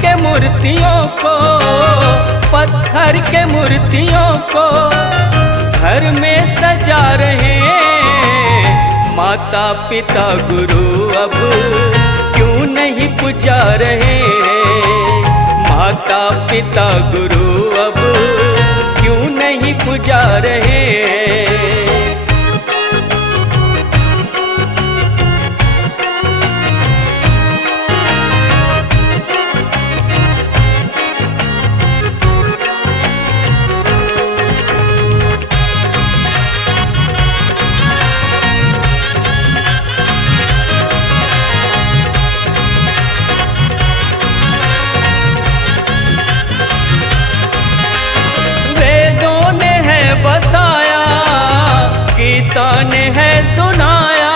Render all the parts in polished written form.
के मूर्तियों को, पत्थर के मूर्तियों को घर में सजा रहे हैं। माता पिता गुरु अब क्यों नहीं पूजा रहे हैं। माता पिता गुरु अब क्यों नहीं पूजा रहे हैं। बताया गीता ने है सुनाया,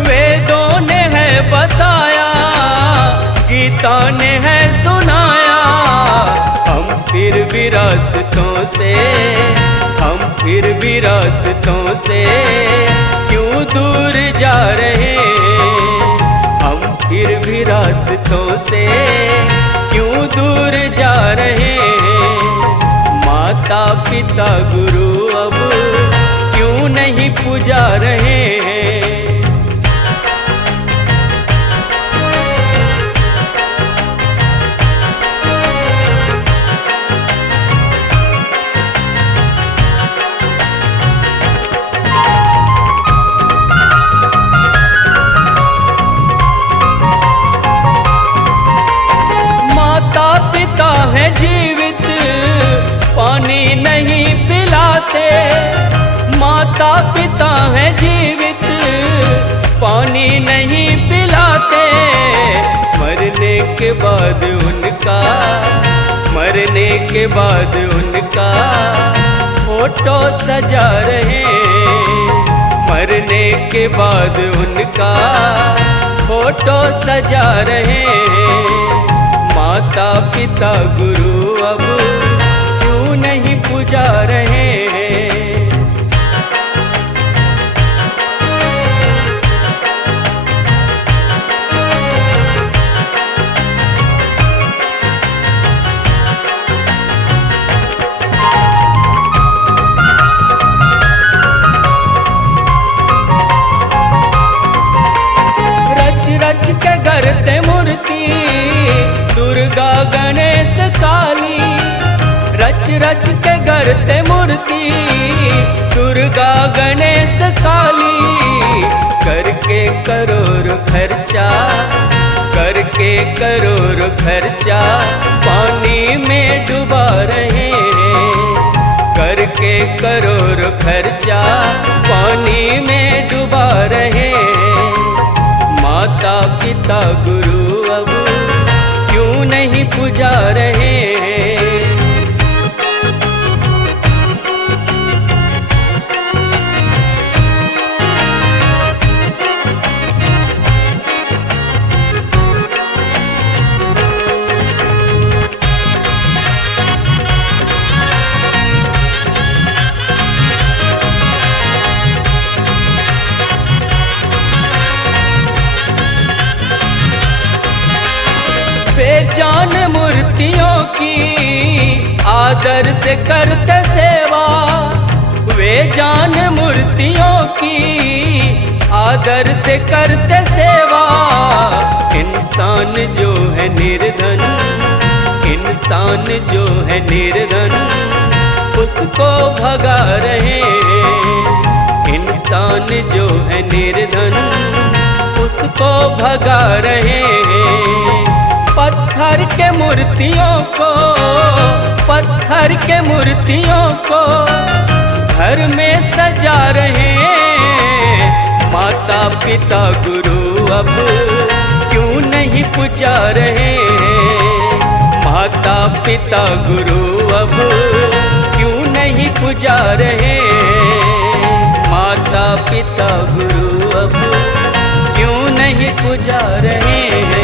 वेदों ने है बताया, गीता ने है सुनाया। हम फिर भी रास्तों से, हम फिर भी रास्तों से क्यों दूर जा रहे हैं। हम फिर भी रास्तों से क्यों दूर जा रहे हैं। माता पिता गुरु अब क्यों नहीं पूजा रहे हैं। माता पिता है जीवित पानी नहीं पिलाते। माता पिता हैं जीवित पानी नहीं पिलाते। मरने के बाद उनका, मरने के बाद उनका फोटो सजा रहे हैं। मरने के बाद उनका फोटो सजा रहे हैं। माता पिता गुरु अब नहीं पूजा रहे हैं। रच रच के गढ़ते मूर्ति दुर्गा गणेश काली। रच रच के गढ़ते मूर्ति दुर्गा गणेश काली। करके करोड़ खर्चा, करके करोड़ खर्चा पानी में डुबा रहे हैं। करके करोड़ खर्चा पानी में डुबा रहे हैं। माता पिता गुरु अब क्यों नहीं पूजा रहे हैं। बेजान मूर्तियों की आदर से करते सेवा। वे जान मूर्तियों की आदर से करते सेवा। इंसान जो है निर्धन, इंसान जो है निर्धन उसको भगा रहे हैं। इंसान जो है निर्धन उसको भगा रहे हैं। पत्थर के मूर्तियों को, पत्थर के मूर्तियों को घर में सजा रहे हैं। माता पिता गुरु अब क्यों नहीं पूजा रहे हैं। माता पिता गुरु अब क्यों नहीं पूजा रहे हैं। माता पिता गुरु अब क्यों नहीं पूजा रहे हैं।